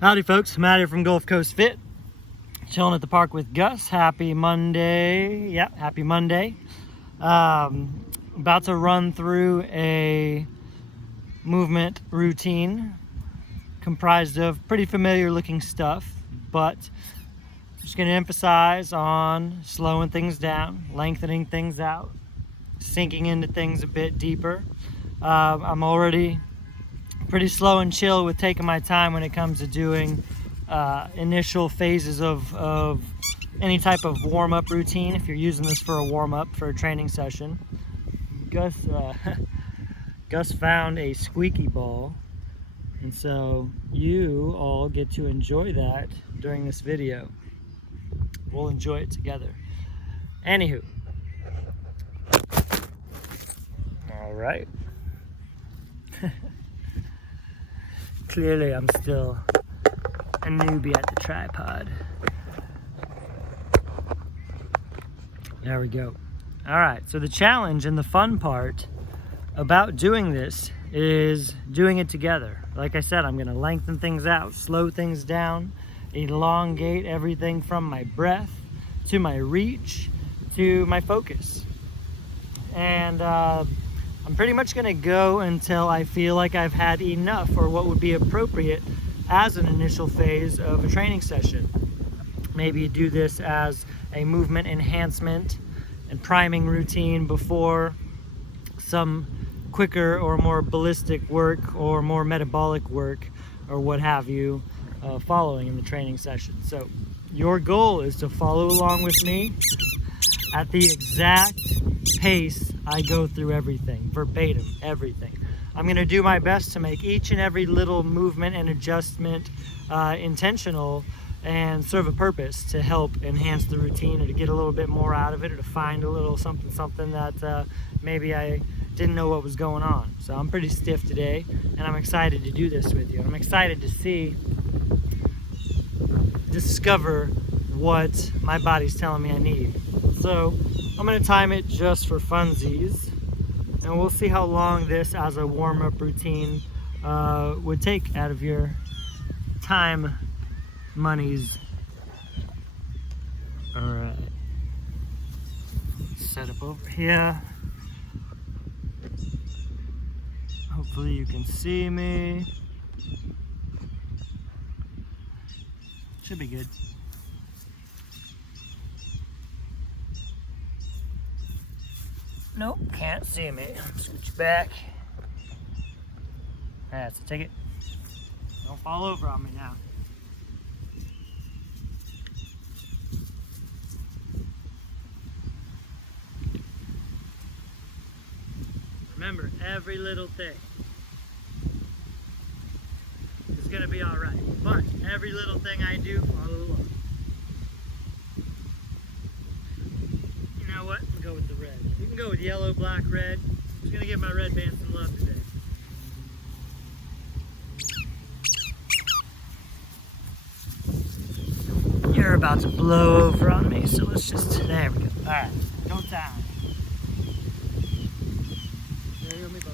Howdy folks, Matt here from Gulf Coast Fit. Chilling at the park with Gus. Happy Monday. Yeah, happy Monday. About to run through a movement routine comprised of pretty familiar looking stuff, but I'm just going to emphasize on slowing things down, lengthening things out, sinking into things a bit deeper. I'm already pretty slow and chill with taking my time when it comes to doing initial phases of any type of warm-up routine. If you're using this for a warm-up for a training session, Gus found a squeaky ball, and so you all get to enjoy that during this video. We'll enjoy it together. Anywho, all right. Clearly I'm still a newbie at the tripod. There we go. All right, so the challenge and the fun part about doing this is doing it together. Like I said, I'm gonna lengthen things out, slow things down, elongate everything from my breath to my reach to my focus. And I'm pretty much gonna go until I feel like I've had enough, or what would be appropriate as an initial phase of a training session. Maybe you do this as a movement enhancement and priming routine before some quicker or more ballistic work or more metabolic work or what have you following in the training session. So your goal is to follow along with me at the exact pace I go through everything, verbatim, everything. I'm gonna do my best to make each and every little movement and adjustment intentional and serve a purpose to help enhance the routine, or to get a little bit more out of it, or to find a little something that maybe I didn't know what was going on. So I'm pretty stiff today, and I'm excited to do this with you. I'm excited to discover what my body's telling me I need. So I'm gonna time it just for funsies, and we'll see how long this as a warm-up routine would take out of your time monies. All right, set up over here. Hopefully you can see me. Should be good. Nope, can't see me. Scooch back. That's a ticket. Don't fall over on me now. Remember, every little thing is gonna be all right, but every little thing I do, follow along. You know what? We'll go with the red. You can go with yellow, black, red. I'm just gonna give my red band some love today. You're about to blow over on me, so let's just, there we go. All right, go down. There you go, me both.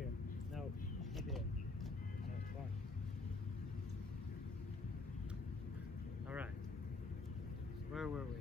here. No, keep it. No, come on. All right. Where were we?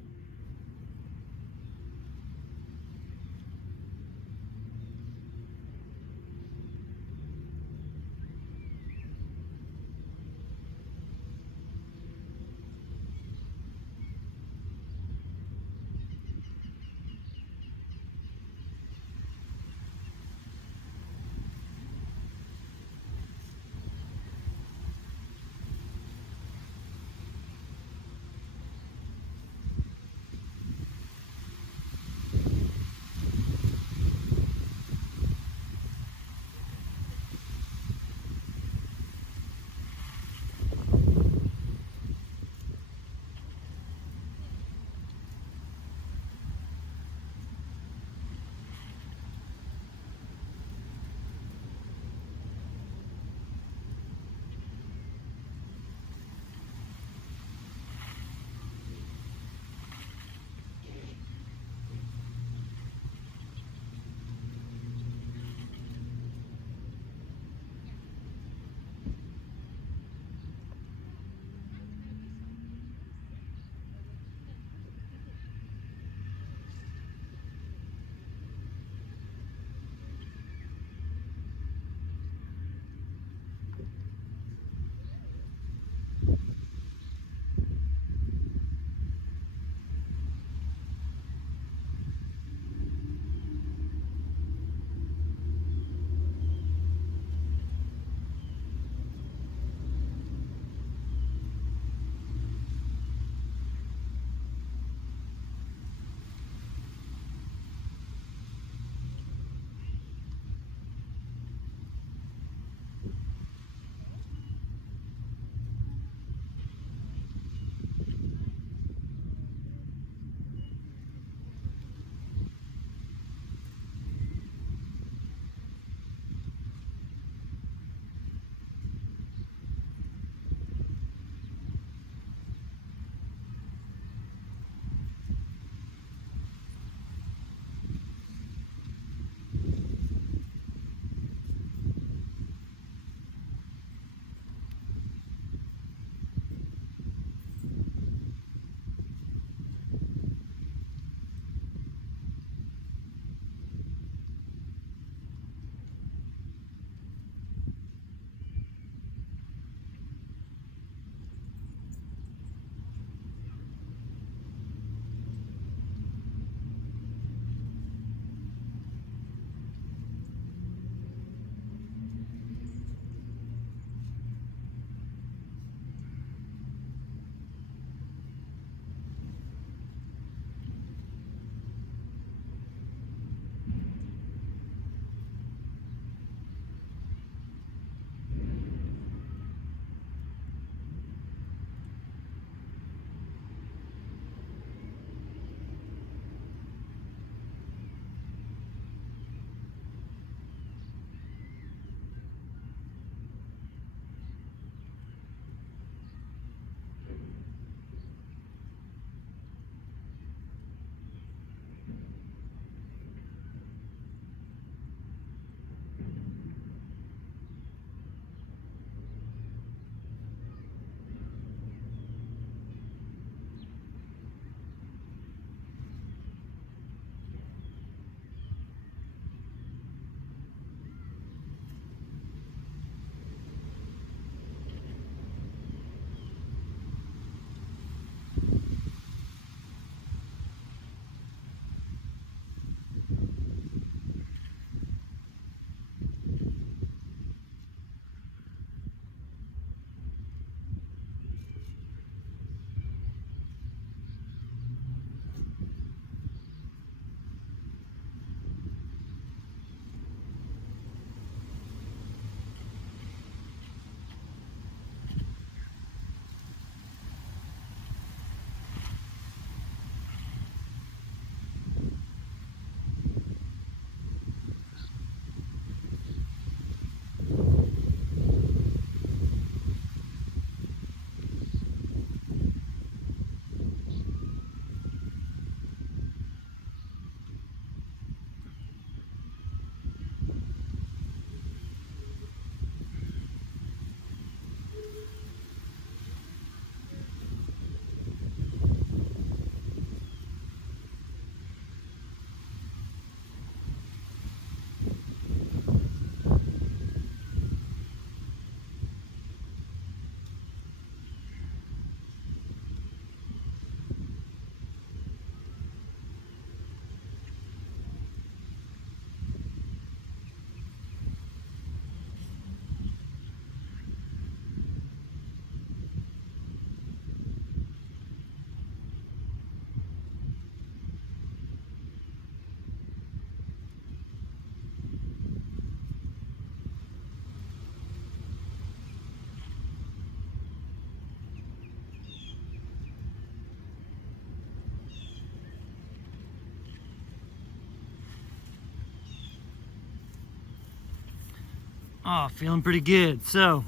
Oh, feeling pretty good. So,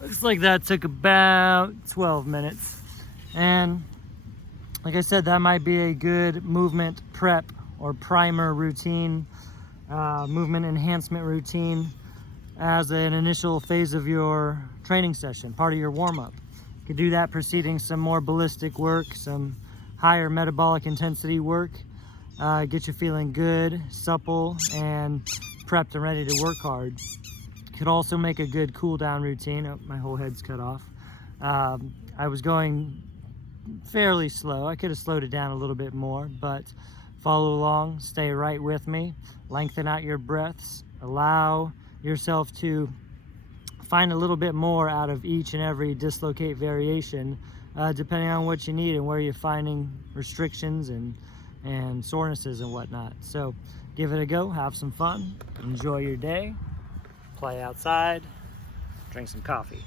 looks like that took about 12 minutes. And like I said, that might be a good movement prep or primer routine, movement enhancement routine as an initial phase of your training session, part of your warm-up. You could do that preceding some more ballistic work, some higher metabolic intensity work, get you feeling good, supple, and prepped and ready to work hard. Could also make a good cool down routine. Oh, my whole head's cut off. I was going fairly slow. I could have slowed it down a little bit more, but follow along, stay right with me, lengthen out your breaths, allow yourself to find a little bit more out of each and every dislocate variation, depending on what you need and where you're finding restrictions and sorenesses and whatnot. So give it a go, have some fun, enjoy your day, play outside, drink some coffee.